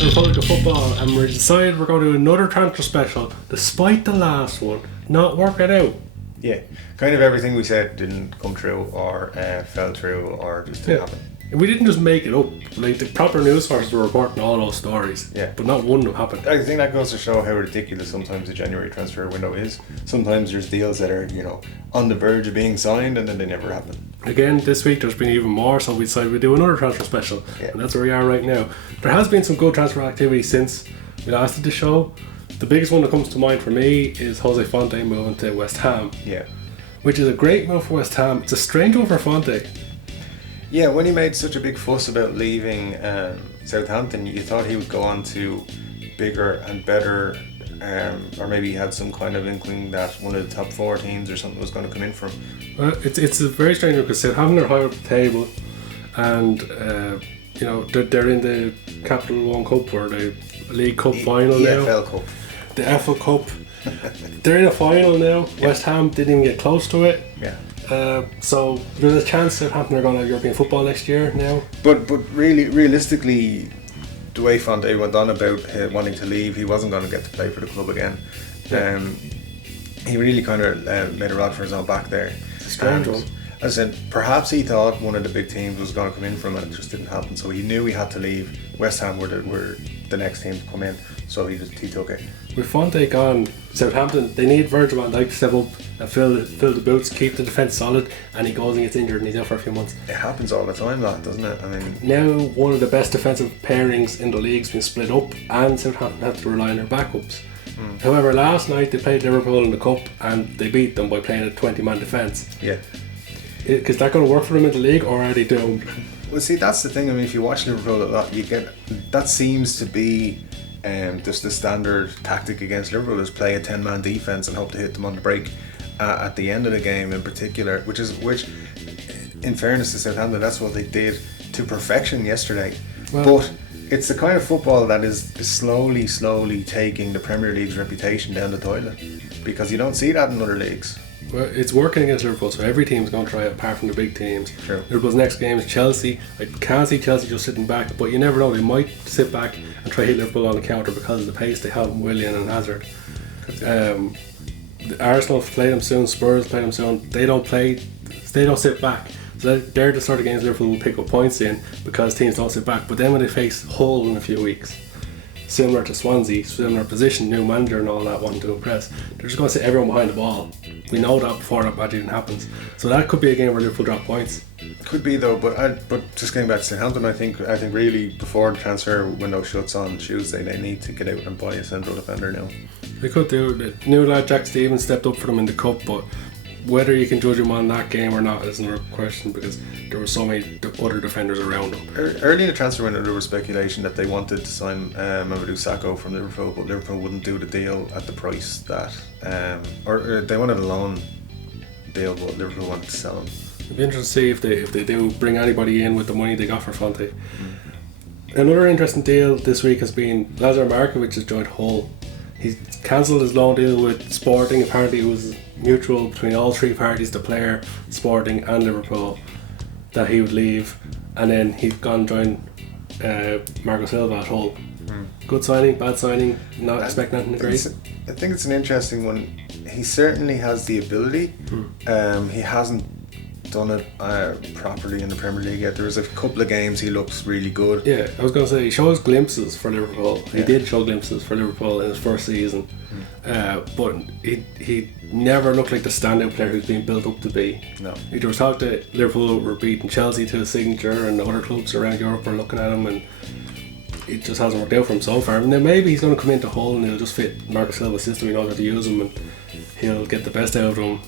to Republic of Football, and we decided we're going to do another transfer special, despite the last one not working out. Yeah, kind of everything we said didn't come true, or fell through, or just didn't happen. We didn't just make it up. Like, the proper news sources were reporting all those stories. Yeah. But not one of them happened. I think that goes to show how ridiculous sometimes the January transfer window is. Sometimes there's deals that are, on the verge of being signed, and then they never happen. Again, this week there's been even more, so we decided we'd do another transfer special. Yeah. And that's where we are right now. There has been some good transfer activity since we last did the show. The biggest one that comes to mind for me is Jose Fonte moving to West Ham. Yeah. Which is a great move for West Ham. It's a strange one for Fonte. Yeah, when he made such a big fuss about leaving Southampton, you thought he would go on to bigger and better, or maybe he had some kind of inkling that one of the top 4 teams or something was going to come in for him. Well, it's a very strange one because Southampton are high up the table, and they're in the Capital One Cup or the League Cup final now. EFL Cup. The EFL Cup. They're in a final now. Yeah. West Ham didn't even get close to it. Yeah. So there's a chance Southampton are going to have European football next year now. But really, realistically, the way Fonte went on about wanting to leave, he wasn't going to get to play for the club again. Yeah. He really kind of made a rod for his own back there. It's a strange one. As I said, perhaps he thought one of the big teams was going to come in for him, and it just didn't happen. So he knew he had to leave. West Ham were the next team to come in, so he took it. With Fonte gone, Southampton, they need Virgil van Dijk to step up and fill the boots, keep the defence solid, and he goes and gets injured and he's out for a few months. It happens all the time, that, doesn't it? I mean, now one of the best defensive pairings in the league's been split up, and Southampton have to rely on their backups. However, last night they played Liverpool in the Cup and they beat them by playing a 20-man defence. Yeah. Is that going to work for them in the league, or are they doomed? Well, see, that's the thing. I mean, if you watch Liverpool a lot, you get that seems to be just the standard tactic against Liverpool is play a 10-man defence and hope to hit them on the break at the end of the game in particular, which in fairness to Southampton, that's what they did to perfection yesterday. Well, but it's the kind of football that is slowly taking the Premier League's reputation down the toilet, because you don't see that in other leagues. Well, it's working against Liverpool, so every team's going to try it apart from the big teams. True. Liverpool's next game is Chelsea. I can't see Chelsea just sitting back, but you never know, they might sit back and try to hit Liverpool on the counter because of the pace they have in Willian and Hazard. Arsenal play them soon, Spurs play them soon. They don't sit back. So they're the sort of games Liverpool will pick up points in because teams don't sit back. But then when they face Hull in a few weeks, similar to Swansea, similar position, new manager and all that, wanting to impress, they're just going to sit everyone behind the ball. We know that before that bad even happens. So that could be a game where Liverpool drop points. Could be though, but just getting back to Southampton, I think really before the transfer window shuts on Tuesday, they need to get out and buy a central defender now. They could do. The new lad Jack Stevens stepped up for them in the Cup, but whether you can judge him on that game or not is another question, because there were so many other defenders around him. Early in the transfer window, there was speculation that they wanted to sign Mamadou Sakho from Liverpool, but Liverpool wouldn't do the deal at the price that, or they wanted a loan deal, but Liverpool wanted to sell him. It'd be interesting to see if they do bring anybody in with the money they got for Fonte. Another interesting deal this week has been Lazar Markovic has joined Hull. He's cancelled his loan deal with Sporting. Apparently it was mutual between all three parties, the player, Sporting and Liverpool, that he would leave, and then he's gone and joined Marco Silva at Hull. Good signing, bad signing, not expecting anything great. I think it's an interesting one. He certainly has the ability. He hasn't done it properly in the Premier League yet. There was a couple of games he looks really good. Yeah, I was going to say, he shows glimpses for Liverpool. He did show glimpses for Liverpool in his first season, but he never looked like the standout player who's being built up to be. No. There was talk that Liverpool were beating Chelsea to a signature, and other clubs around Europe were looking at him, and it just hasn't worked out for him so far. And then maybe he's going to come into Hull and he'll just fit Marco Silva's system. He knows how to use him and he'll get the best out of him.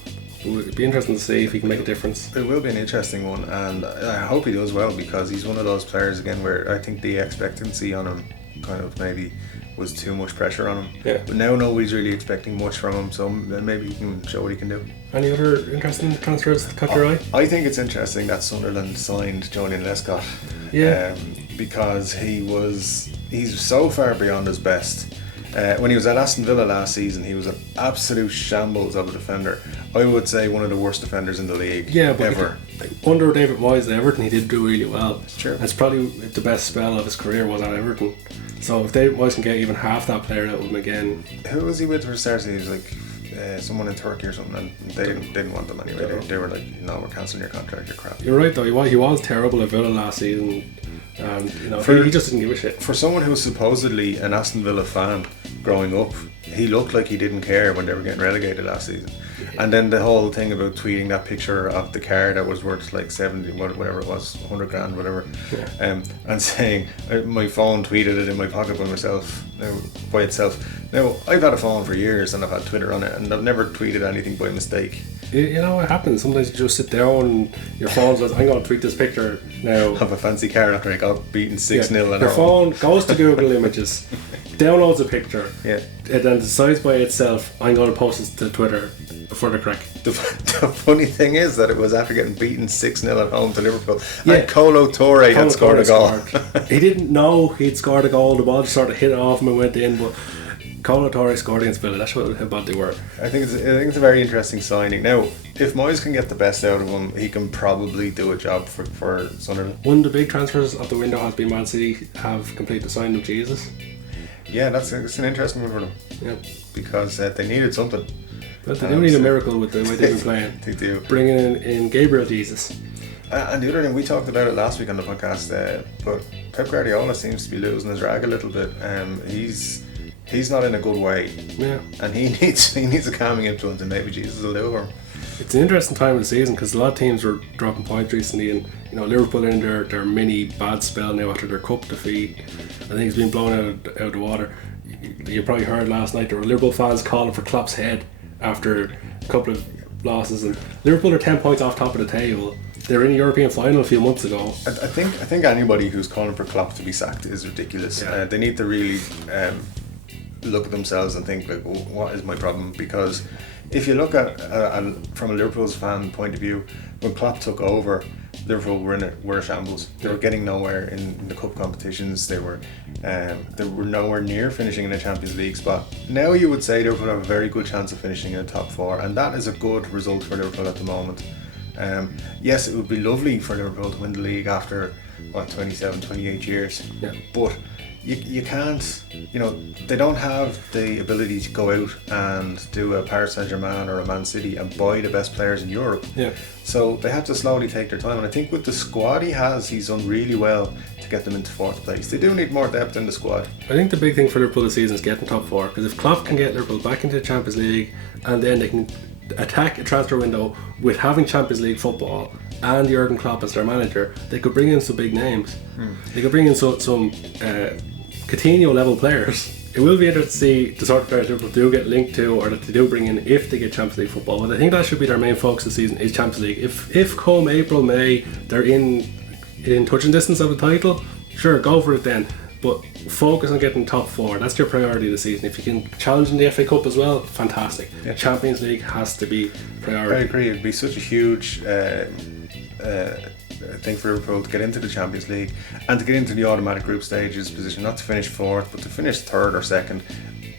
It'd be interesting to see if he can make a difference. It will be an interesting one, and I hope he does well, because he's one of those players again where I think the expectancy on him kind of maybe was too much pressure on him. Yeah. But now nobody's really expecting much from him, so maybe he can show what he can do. Any other interesting transfers that caught your eye? I think it's interesting that Sunderland signed Julian Lescott. Yeah. Because he's so far beyond his best. When he was at Aston Villa last season, he was an absolute shambles of a defender. I would say one of the worst defenders in the league ever. Under David Moyes at Everton, he did do really well. Sure. It's probably the best spell of his career was at Everton. So if David Moyes can get even half that player out of him again. Who was he with for stars? He was like someone in Turkey or something, and they didn't want them anyway. They were like, no, we're cancelling your contract, you're crap. You're right though, he was terrible at Villa last season, and he just didn't give a shit. For someone who was supposedly an Aston Villa fan growing up, he looked like he didn't care when they were getting relegated last season. And then the whole thing about tweeting that picture of the car that was worth like 70, whatever it was, 100 grand, whatever, and saying, my phone tweeted it in my pocket by itself. Now, I've had a phone for years and I've had Twitter on it, and I've never tweeted anything by mistake. You know what happens? Sometimes you just sit down and your phone says, I'm going to tweet this picture now. Of a fancy car after I got beaten 6-0. Your phone goes to Google Images, downloads a picture, and then decides by itself, I'm going to post this to Twitter for the crack. The funny thing is that it was after getting beaten 6-0 at home to Liverpool. And Colo Torre had scored a goal. He didn't know he'd scored a goal. The ball just sort of hit off him and went in, but Colo Torre scored against Villa. That's how bad they were. I think it's a very interesting signing. Now, if Moyes can get the best out of him, he can probably do a job for Sunderland. One of the big transfers of the window has been Man City have completed the signing of Jesus. Yeah, that's an interesting one for them. Yeah, because they needed something. But they do need a miracle with the way they've been playing. They do. Bringing in Gabriel Jesus. And the other thing, we talked about it last week on the podcast, but Pep Guardiola seems to be losing his rag a little bit. He's not in a good way. Yeah. And he needs a calming influence, and maybe Jesus will do for him. It's an interesting time of the season because a lot of teams were dropping points recently, and Liverpool are in their mini bad spell now after their cup defeat. I think it's been blown out of the water. You probably heard last night there were Liverpool fans calling for Klopp's head after a couple of losses, and Liverpool are 10 points off top of the table. They were in a European final a few months ago. I think anybody who's calling for Klopp to be sacked is ridiculous. Yeah. They need to really look at themselves and think, like, what is my problem? Because if you look at from a Liverpool's fan point of view, when Klopp took over, Liverpool were a shambles. They were getting nowhere in the cup competitions. They were nowhere near finishing in a Champions League spot. Now you would say Liverpool have a very good chance of finishing in the top four, and that is a good result for Liverpool at the moment. Yes, it would be lovely for Liverpool to win the league after 27, 28 years. Yeah. But you can't, they don't have the ability to go out and do a Paris Saint-Germain or a Man City and buy the best players in Europe. Yeah. So they have to slowly take their time, and I think with the squad he has, he's done really well to get them into fourth place. They do need more depth in the squad. I think the big thing for Liverpool this season is getting top four, because if Klopp can get Liverpool back into the Champions League, and then they can attack a transfer window with having Champions League football and Jurgen Klopp as their manager, they could bring in some big names. They could bring in some Coutinho level players. It will be interesting to see the sort of players Liverpool do get linked to, or that they do bring in if they get Champions League football. But I think that should be their main focus this season, is Champions League. If come April, May, they're in touching distance of the title, sure, go for it then. But focus on getting top four. That's your priority this season. If you can challenge in the FA Cup as well, fantastic. Yeah. Champions League has to be priority. I agree. It'd be such a huge thing for Liverpool to get into the Champions League and to get into the automatic group stages position, not to finish fourth but to finish third or second.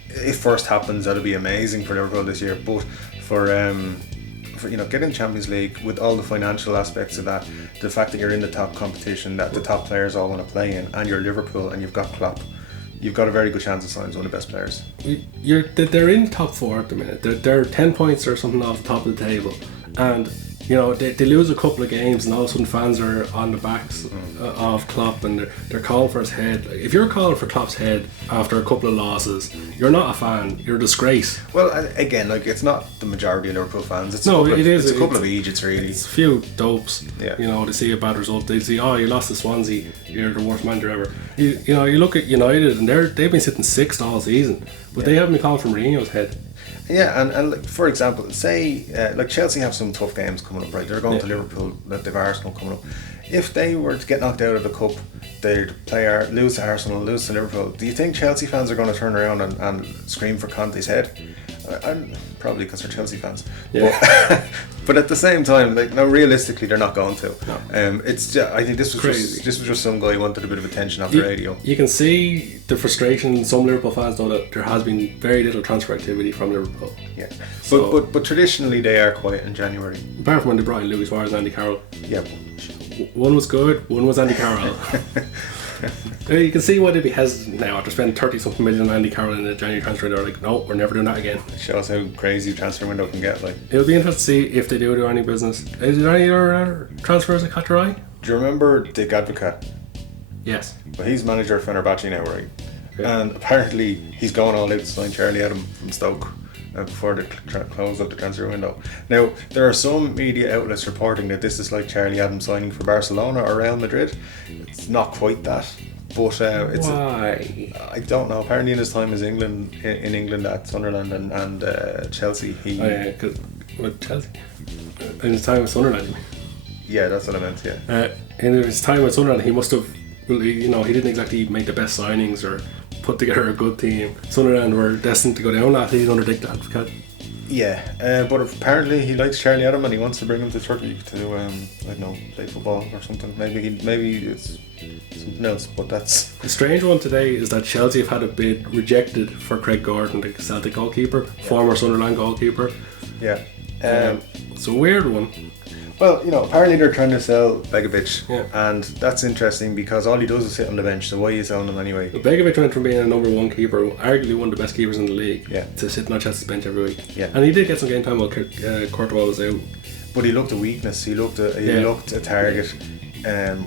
If first happens, that'll be amazing for Liverpool this year. But for getting Champions League with all the financial aspects of that, the fact that you're in the top competition that the top players all want to play in, and you're Liverpool and you've got Klopp, you've got a very good chance of signing one of the best players. They're in top four at the minute. They're 10 points or something off the top of the table, and they lose a couple of games and all of a sudden fans are on the backs of Klopp, and they're calling for his head. Like, if you're calling for Klopp's head after a couple of losses, you're not a fan, you're a disgrace. Well, again, it's not the majority of Liverpool fans. It's a couple of idiots, really. It's a few dopes. Yeah. They see a bad result, they see, you lost to Swansea, you're the worst manager ever. You look at United and they've been sitting sixth all season, but they haven't been calling for Mourinho's head. Yeah, and for example, say Chelsea have some tough games coming up, right? They're going to Liverpool, they've Arsenal coming up. If they were to get knocked out of the cup, they'd lose to Arsenal, lose to Liverpool. Do you think Chelsea fans are going to turn around and scream for Conte's head? I'm probably because they're Chelsea fans. Yeah. But at the same time, like, no, realistically, they're not going to. No. It's just, I think this was just some guy who wanted a bit of attention off the radio. You can see the frustration in some Liverpool fans, though, that there has been very little transfer activity from Liverpool. Yeah. So, but traditionally they are quiet in January. Apart from when they brought in Luis Suarez and Andy Carroll. Yeah. One was good, one was Andy Carroll. You can see why they'd be hesitant now after spending 30-something million on Andy Carroll in the January transfer. They're like, no, we're never doing that again. It shows how crazy the transfer window can get. Like, it'll be interesting to see if they do any business. Is there any other transfers that caught your eye? Do you remember Dick Advocat? Yes. Well, he's manager of Fenerbahce now, right? Okay. And apparently he's going all out to sign Charlie Adam from Stoke before the close of the transfer window. Now, there are some media outlets reporting that this is like Charlie Adam signing for Barcelona or Real Madrid. It's not quite that. But it's why? I don't know. Apparently, in his time as in England at Sunderland and Chelsea, he. Oh yeah, because with Chelsea, in his time with Sunderland. You mean? Yeah, that's what I meant. Yeah. In his time with Sunderland, he must have. Well, he didn't exactly make the best signings or put together a good team. Sunderland were destined to go down last season under Dick Advocat. Yeah, but apparently he likes Charlie Adam and he wants to bring him to Turkey to I don't know, play football or something. Maybe it's something else, but that's... The strange one today is that Chelsea have had a bid rejected for Craig Gordon, the Celtic goalkeeper, former Sunderland goalkeeper. Yeah. It's a weird one. Well, apparently they're trying to sell Begovic, yeah. And that's interesting because all he does is sit on the bench, so why are you selling him anyway? Begovic went from being a number one keeper, arguably one of the best keepers in the league, yeah. to sitting on Chelsea's bench every week. Yeah. And he did get some game time while Courtois was out. But he looked a weakness, he looked a target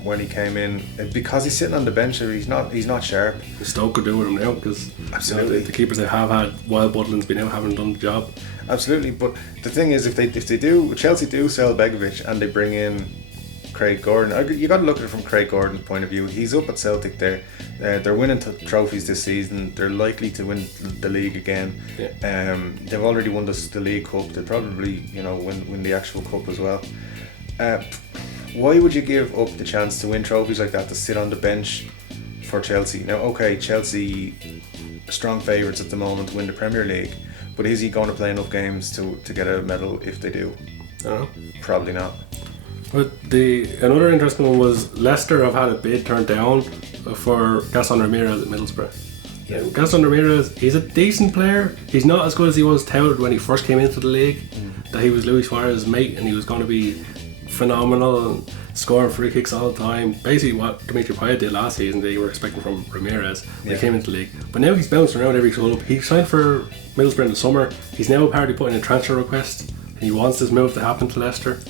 when he came in. Because he's sitting on the bench, he's not sharp. Stoke could do with him now because the keepers they have had while Butland's been out haven't done the job. Absolutely, but the thing is, if Chelsea do sell Begovic and they bring in Craig Gordon, you got to look at it from Craig Gordon's point of view. He's up at Celtic there. They're winning trophies this season. They're likely to win the league again. Yeah. They've already won the League Cup. They'll probably win the actual cup as well. Why would you give up the chance to win trophies like that to sit on the bench for Chelsea? Now, okay, Chelsea strong favourites at the moment to win the Premier League. But is he going to play enough games to get a medal if they do? I don't know. Probably not. But another interesting one was Leicester have had a bid turned down for Gaston Ramirez at Middlesbrough. Yeah. Gaston Ramirez, he's a decent player. He's not as good as he was touted when he first came into the league. That he was Luis Suarez's mate and he was going to be phenomenal and scoring free kicks all the time. Basically what Dimitri Payet did last season that you were expecting from Ramirez when he came into the league. But now he's bouncing around every club. He signed for Middlesbrough in the summer. He's now apparently putting in a transfer request and he wants this move to happen to Leicester.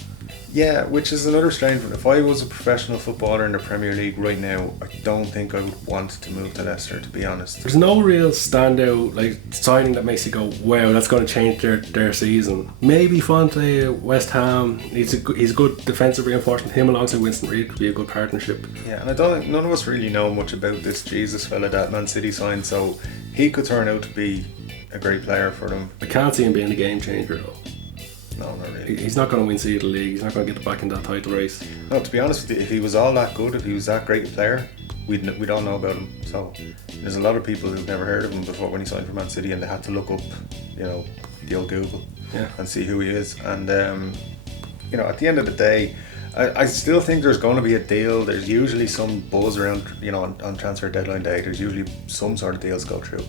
Yeah, which is another strange one. If I was a professional footballer in the Premier League right now, I don't think I would want to move to Leicester, to be honest. There's no real standout signing that makes you go, wow, that's going to change their season. Maybe Fonte at West Ham, he's a good defensive reinforcement. Him alongside Winston Reid could be a good partnership. Yeah, and I don't think none of us really know much about this Jesus fella that Man City signed, so he could turn out to be a great player for them. I can't see him being a game changer though. No, not really. He's not going to win City the league. He's not going to get back in that title race. No, to be honest with you, if he was all that good, if he was that great a player, we'd all know about him. So there's a lot of people who've never heard of him before when he signed for Man City, and they had to look up, the old Google, and see who he is. And at the end of the day, I still think there's going to be a deal. There's usually some buzz around, on transfer deadline day. There's usually some sort of deals go through.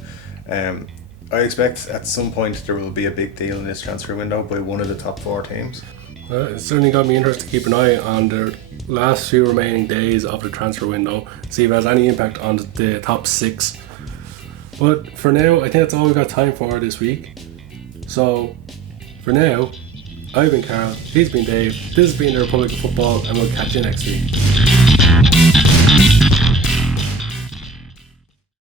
I expect at some point there will be a big deal in this transfer window by one of the top 4 teams. It's certainly got me interested to keep an eye on the last few remaining days of the transfer window, see if it has any impact on the top 6. But for now, I think that's all we've got time for this week. So, for now, I've been Carl, he's been Dave, this has been the Republic of Football, and we'll catch you next week.